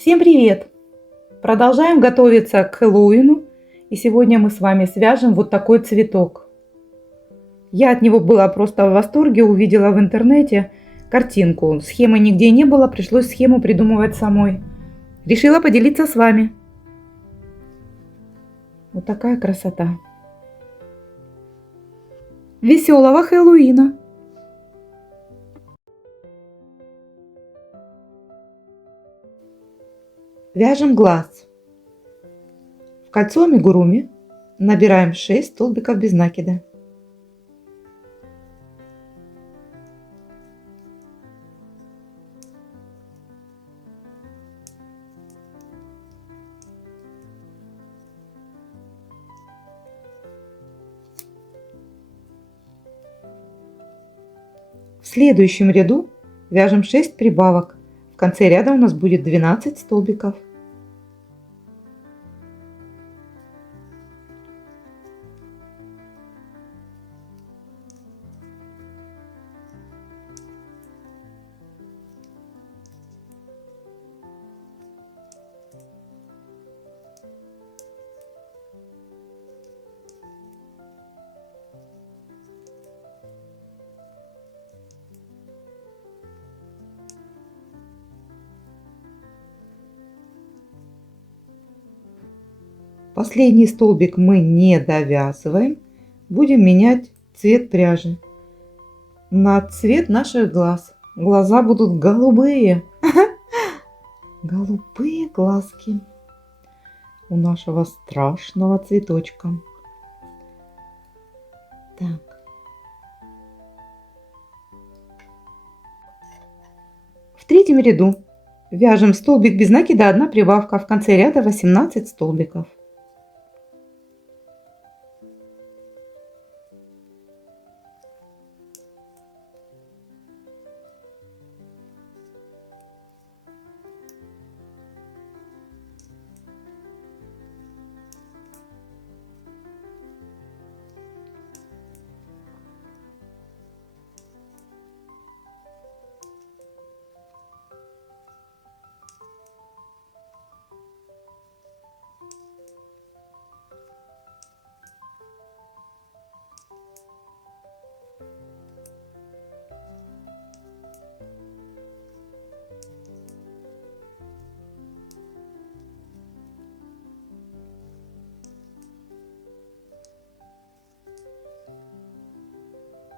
Всем привет! Продолжаем готовиться к Хэллоуину, и сегодня мы с вами свяжем вот такой цветок. Я от него была просто в восторге, увидела в интернете картинку. Схемы нигде не было, пришлось схему придумывать самой. Решила поделиться с вами. Вот такая красота. Веселого Хэллоуина! Вяжем глаз. В кольцо амигуруми набираем 6 столбиков без накида. В следующем ряду вяжем 6 прибавок. В конце ряда у нас будет 12 столбиков. Последний столбик мы не довязываем, будем менять цвет пряжи на цвет наших глаз. Глаза будут голубые, голубые глазки у нашего страшного цветочка. Так. В третьем ряду вяжем столбик без накида, 1 прибавка, в конце ряда 18 столбиков.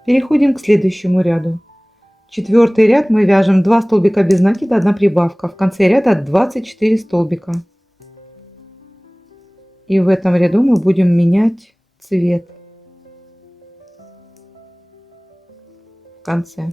Переходим к следующему ряду. Четвертый ряд мы вяжем 2 столбика без накида, 1 прибавка. В конце ряда 24 столбика. И в этом ряду мы будем менять цвет в конце.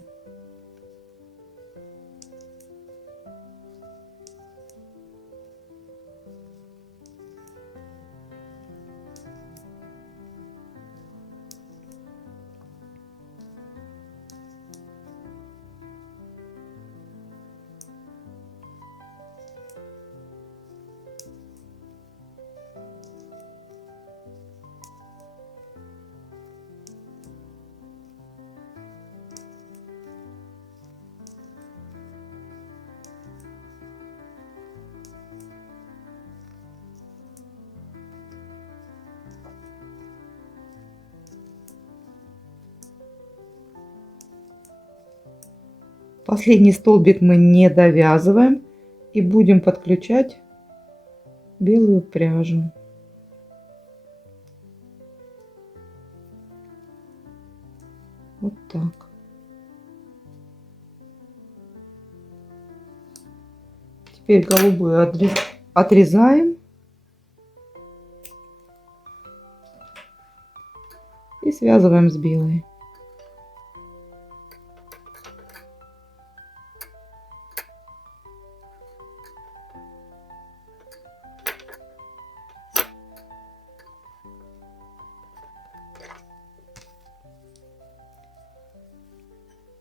Последний столбик мы не довязываем и будем подключать белую пряжу. Вот так. Теперь голубую отрезаем и связываем с белой.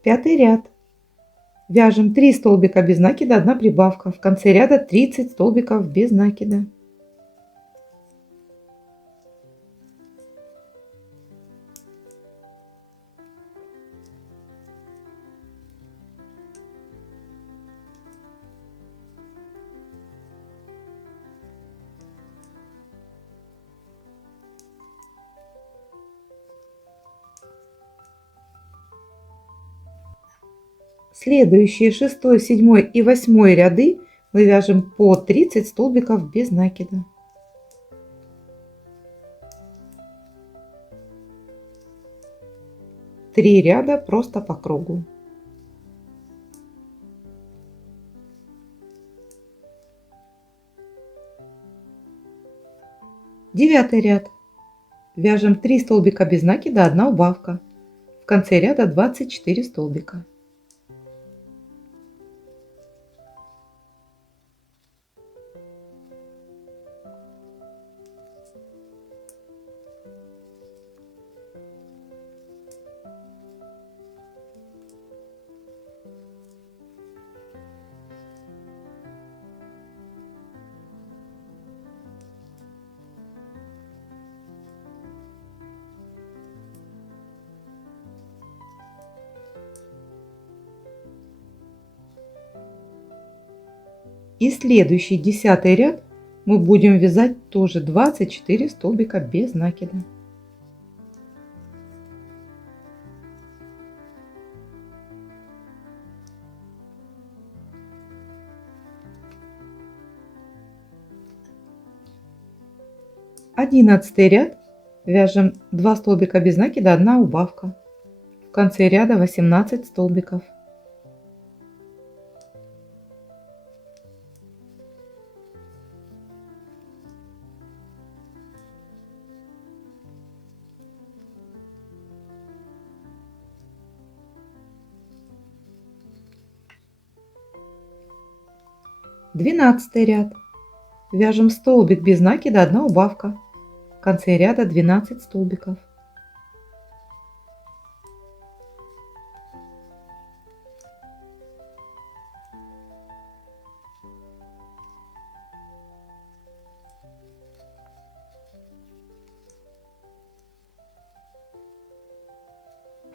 Пятый ряд. Вяжем 3 столбика без накида, 1 прибавка. В конце ряда 30 столбиков без накида. Следующие 6, 7 и 8 ряды мы вяжем по 30 столбиков без накида. Три ряда просто по кругу. Девятый ряд. Вяжем 3 столбика без накида, 1 убавка. В конце ряда 24 столбика. И следующий 10 ряд мы будем вязать тоже 24 столбика без накида. Одиннадцатый ряд. Вяжем 2 столбика без накида, 1 убавка. В конце ряда 18 столбиков. Двенадцатый ряд. Вяжем столбик без накида, 1 убавка. В конце ряда 12 столбиков.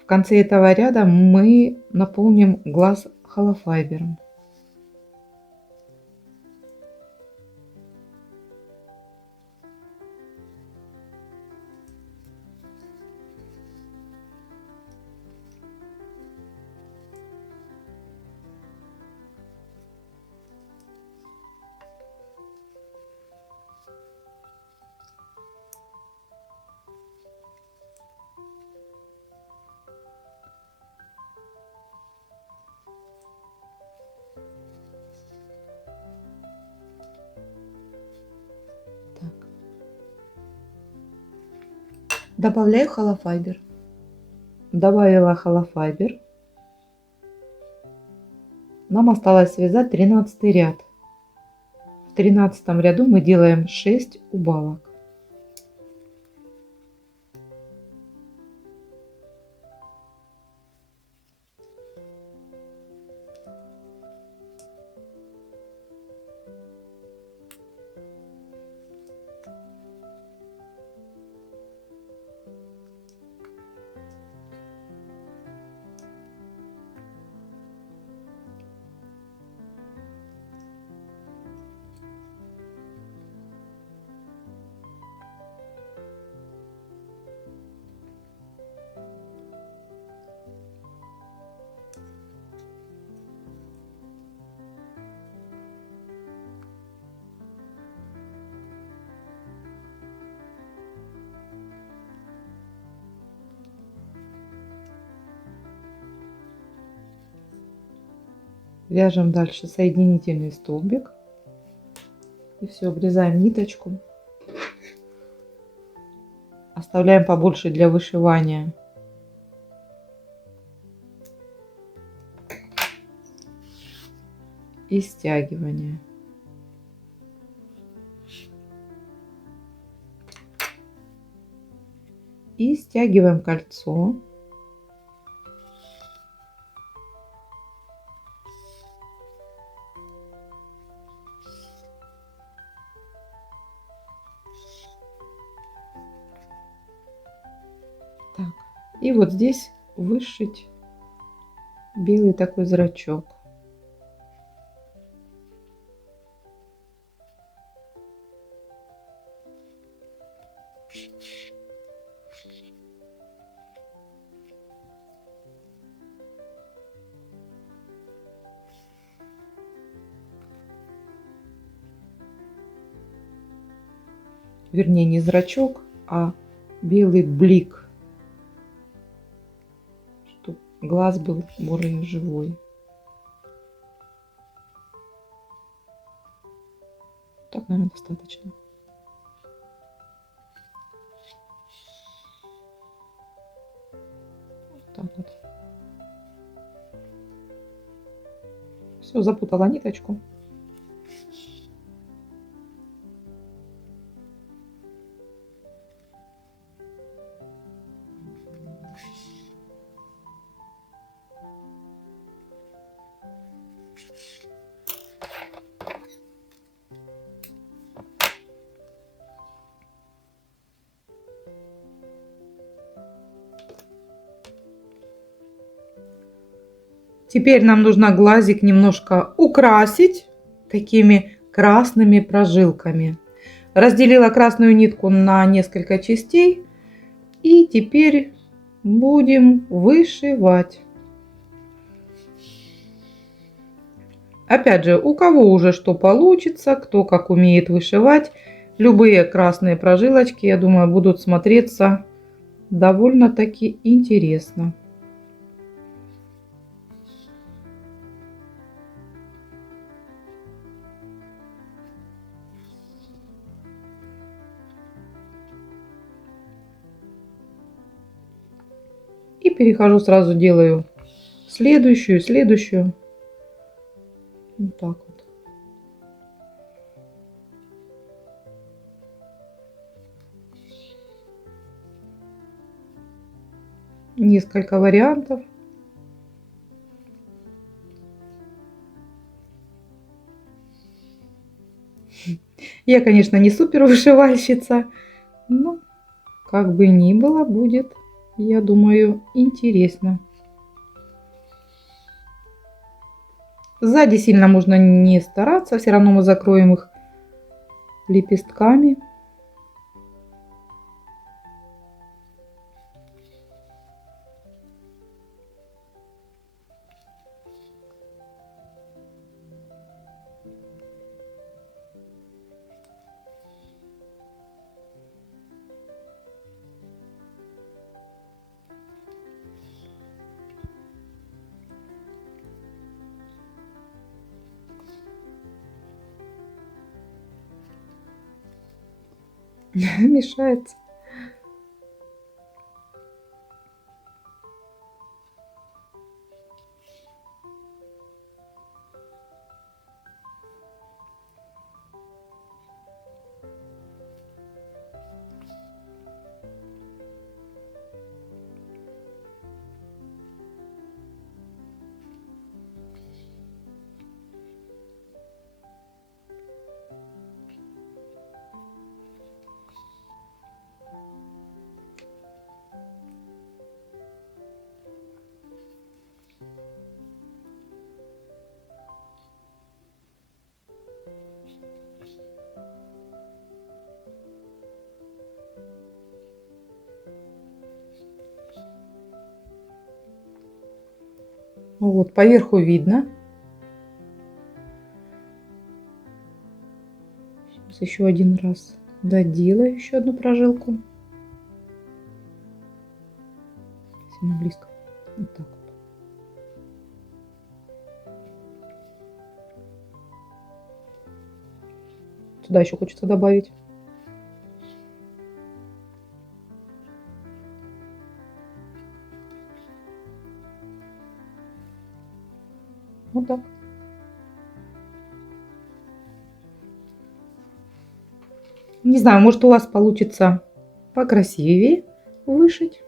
В конце этого ряда мы наполним глаз холофайбером. Добавляю холофайбер. Добавила холофайбер. Нам осталось связать 13 ряд. В 13 ряду мы делаем 6 убавок. Вяжем дальше соединительный столбик. И все, обрезаем ниточку. Оставляем побольше для вышивания. И стягивания. И стягиваем кольцо. Так. И вот здесь вышить белый такой зрачок. вернее не зрачок, а белый блик, чтобы глаз был более живой. Так, наверное, достаточно. Вот так вот. Все, запутала ниточку. Теперь нам нужно глазик немножко украсить такими красными прожилками. Разделила красную нитку на несколько частей. И теперь будем вышивать. Опять же, у кого уже что получится, кто как умеет вышивать, любые красные прожилочки, я думаю, будут смотреться довольно-таки интересно. И перехожу, сразу делаю следующую. Вот так вот. Несколько вариантов. Я, конечно, не супер вышивальщица, но как бы ни было, будет, я думаю, интересно. Сзади сильно можно не стараться, все равно мы закроем их лепестками. Мешается. Вот, поверху видно. Сейчас еще один раз доделаю еще одну прожилку. Сильно близко. Вот так вот. Сюда еще хочется добавить. Вот так. Не знаю, может у вас получится покрасивее вышить.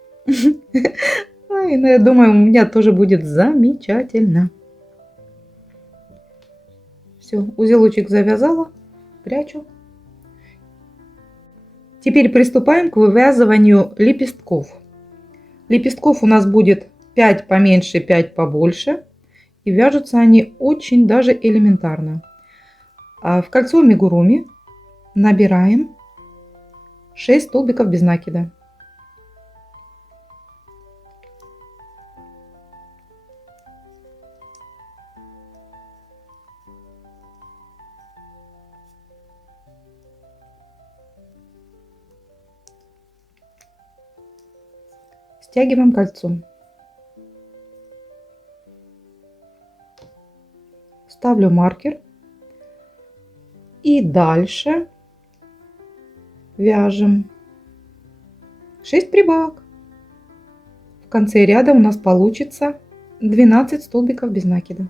Я думаю, у меня тоже будет замечательно. Все, узелочек завязала, прячу. Теперь приступаем к вывязыванию лепестков. Лепестков у нас будет 5 поменьше, 5 побольше. И вяжутся они очень даже элементарно. В кольцо амигуруми набираем 6 столбиков без накида. Стягиваем кольцо. Ставлю маркер. И дальше вяжем 6 прибавок. В конце ряда у нас получится 12 столбиков без накида.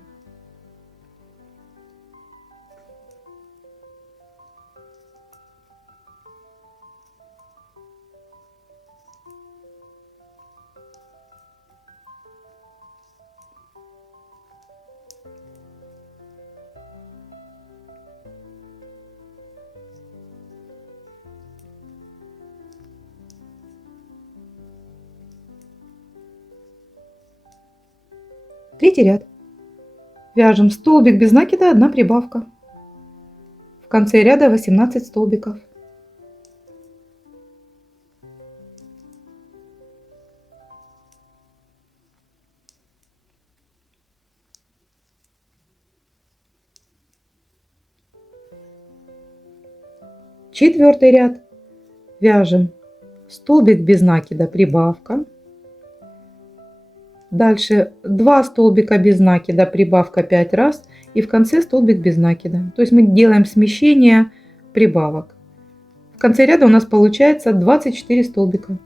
Третий ряд. Вяжем столбик без накида, 1 прибавка. В конце ряда 18 столбиков. Четвертый ряд. Вяжем столбик без накида, прибавка. Дальше 2 столбика без накида, прибавка 5 раз. И в конце столбик без накида. То есть мы делаем смещение прибавок. В конце ряда у нас получается 24 столбика.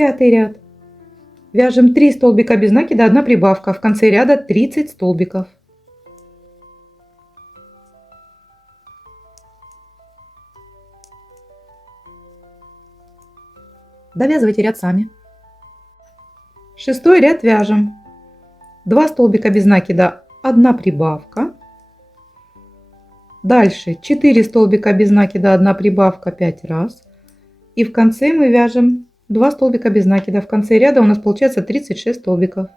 Пятый ряд. Вяжем 3 столбика без накида, 1 прибавка. В конце ряда 30 столбиков. Довязывайте ряд сами. Шестой ряд вяжем 2 столбика без накида, 1 прибавка. Дальше 4 столбика без накида, 1 прибавка 5 раз. И в конце мы вяжем 2 столбика без накида. В конце ряда у нас получается 36 столбиков.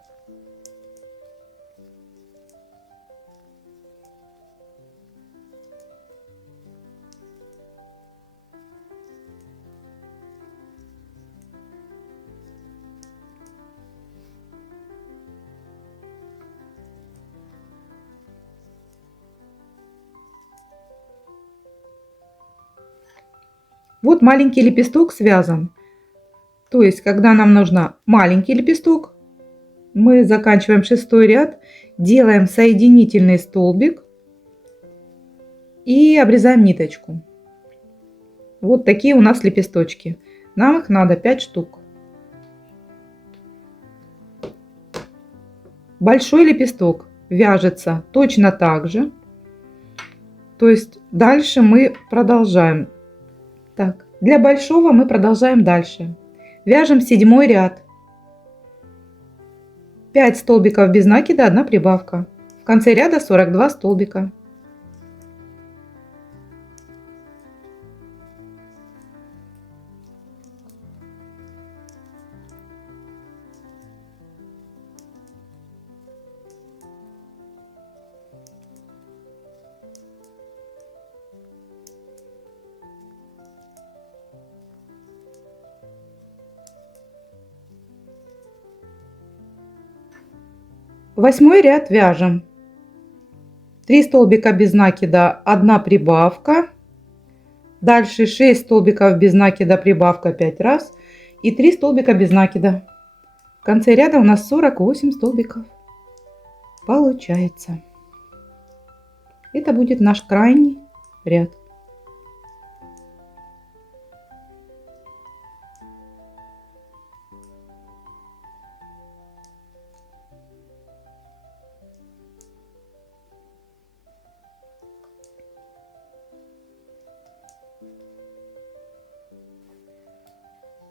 Вот маленький лепесток связан. То есть, когда нам нужно маленький лепесток, мы заканчиваем шестой ряд, делаем соединительный столбик и обрезаем ниточку. Вот такие у нас лепесточки. Нам их надо 5 штук. Большой лепесток вяжется точно так же. То есть дальше мы продолжаем. Так, для большого мы продолжаем дальше. Вяжем 7 ряд. 5 столбиков без накида, 1 прибавка. В конце ряда 42 столбика. Восьмой ряд вяжем 3 столбика без накида, 1 прибавка. Дальше 6 столбиков без накида, прибавка 5 раз. И 3 столбика без накида. В конце ряда у нас 48 столбиков. Получается. Это будет наш крайний ряд.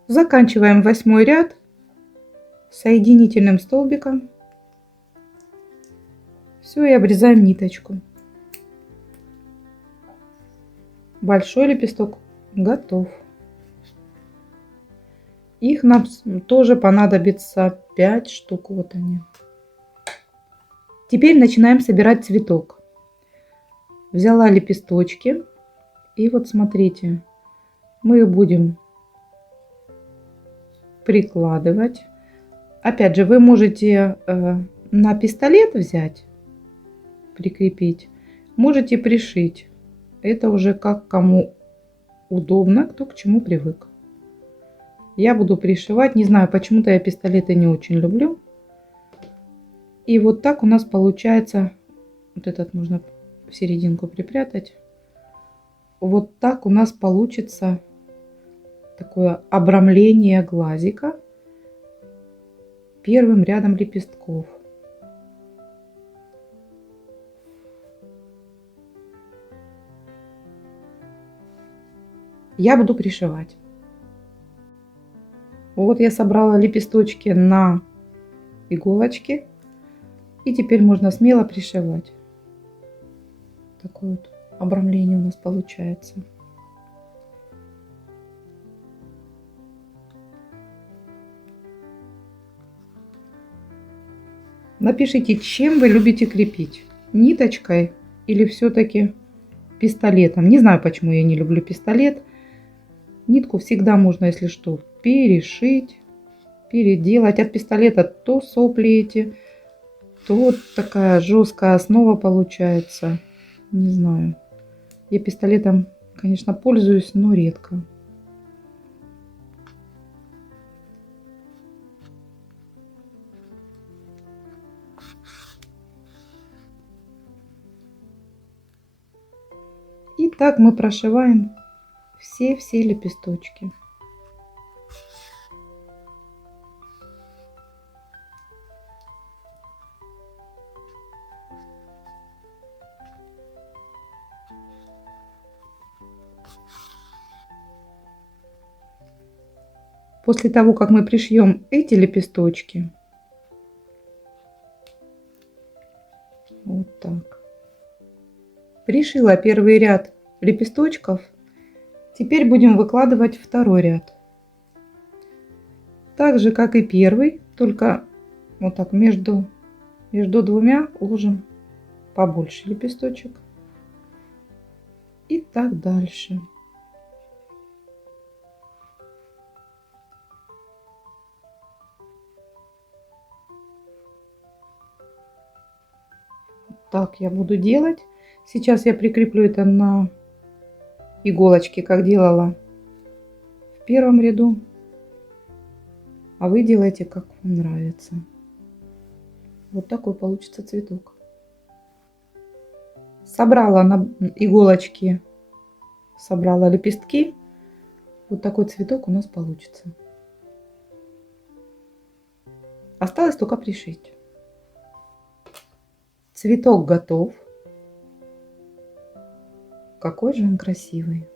Заканчиваем 8 ряд. соединительным столбиком. Все, и обрезаем ниточку. Большой лепесток готов. Их нам тоже понадобится 5 штук. Вот они. Теперь начинаем собирать цветок. Взяла лепесточки. И вот смотрите, мы их будем прикладывать. Опять же, вы можете на пистолет взять, прикрепить. Можете пришить. Это уже как кому удобно, кто к чему привык. Я буду пришивать. Не знаю, почему-то я пистолеты не очень люблю. И вот так у нас получается. Вот этот можно в серединку припрятать. Вот так у нас получится такое обрамление глазика первым рядом лепестков. Я буду пришивать. Вот я собрала лепесточки на иголочке. И теперь можно смело пришивать. Такое вот обрамление у нас получается. Напишите, чем вы любите крепить. Ниточкой или все-таки пистолетом. Не знаю, почему я не люблю пистолет. Нитку всегда можно, если что, перешить, переделать. От пистолета то сопли эти, то вот такая жесткая основа получается. Не знаю. Я пистолетом, конечно, пользуюсь, но редко. И так мы прошиваем все лепесточки. После того, как мы пришьем эти лепесточки, вот так, пришила первый ряд лепесточков, теперь будем выкладывать второй ряд. Так же, как и первый, только вот так между двумя ложим побольше лепесточек. И так дальше. Так я буду делать. Сейчас я прикреплю это на иголочке, как делала в первом ряду. А вы делайте, как вам нравится. Вот такой получится цветок. Собрала на иголочке, собрала лепестки. Вот такой цветок у нас получится. Осталось только пришить. Цветок готов. Какой же он красивый.